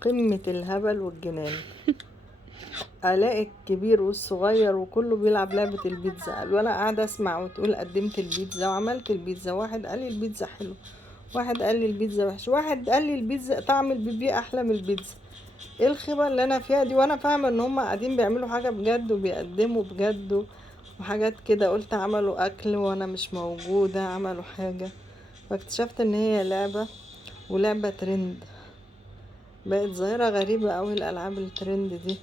قمة الهبل والجنان. الاقي الكبير والصغير وكله بيلعب لعبة البيتزا، وانا قاعدة اسمع وتقول قدمت البيتزا وعملت البيتزا، واحد قال لي البيتزا حلو، واحد قال لي البيتزا وحش، واحد قال لي البيتزا طعم البيبي احلى من البيتزا. ايه الخيبة اللي انا فيها دي؟ وانا فاهمة ان هم قاعدين بيعملوا حاجة بجد وبيقدموا بجد وحاجات كده. قلت عملوا اكل وانا مش موجودة، عملوا حاجة. فاكتشفت ان هي لعبة، ولعبة ترند. بقت ظاهرة غريبة اوي الالعاب الترند دي.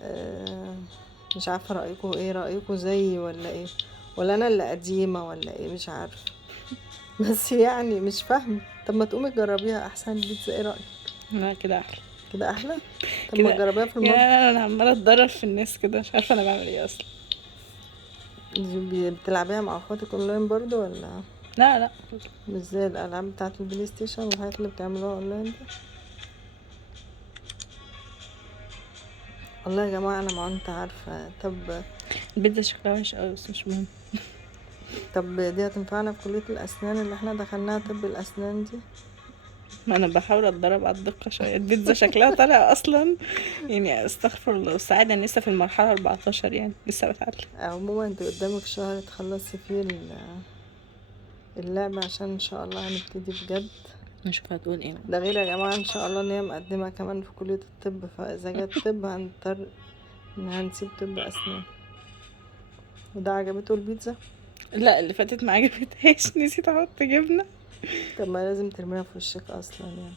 آه، مش عارفة رأيكم ايه، رأيكم زيي ولا ايه، ولا انا اللي قديمة ولا ايه، مش عارفة. بس يعني مش فاهمة. طب ما تقومي تجربيها احسن، البيتزا ايه رأيك؟ لا كده احلى. كده احلى. طب ما كده تجربيها في المطبخ. يا انا عماله اتضرر في الناس كده، مش عارفه انا بعمل ايه اصلا. بتلعبيها مع اخواتك اونلاين برضو ولا لا لا. مش زي الالعاب بتاعه البلاي ستيشن والحاجات اللي بتعملوها اونلاين دي؟ والله يا جماعه انا ما كنت عارفه. البيتزا شكلها وحش قوي بس مش مهم. طب دي هتنفعنا في كليه الاسنان اللي احنا دخلناها، طب الاسنان دي؟ ما انا بحاول اتدرب على الدقه شويه. البيتزا شكلها طالع اصلا يعني استغفر الله، والسعاده انا لسه في المرحله 14 يعني لسه بتعلم. عموما انت قدامك شهر تخلصي فيه اللعبه، عشان ان شاء الله هنبتدي بجد. نشوف هتقول ايه. ده غير يا جماعه ان شاء الله ان هي مقدمه كمان في كليه الطب، فاذا جت طب هنضطر ان هنسيب طب اسنان. وده عجبته البيتزا؟ لا اللي فاتت ما عجبتهاش، نسيت احط جبنه. طب ما لازم ترميها في وشك اصلا يعني.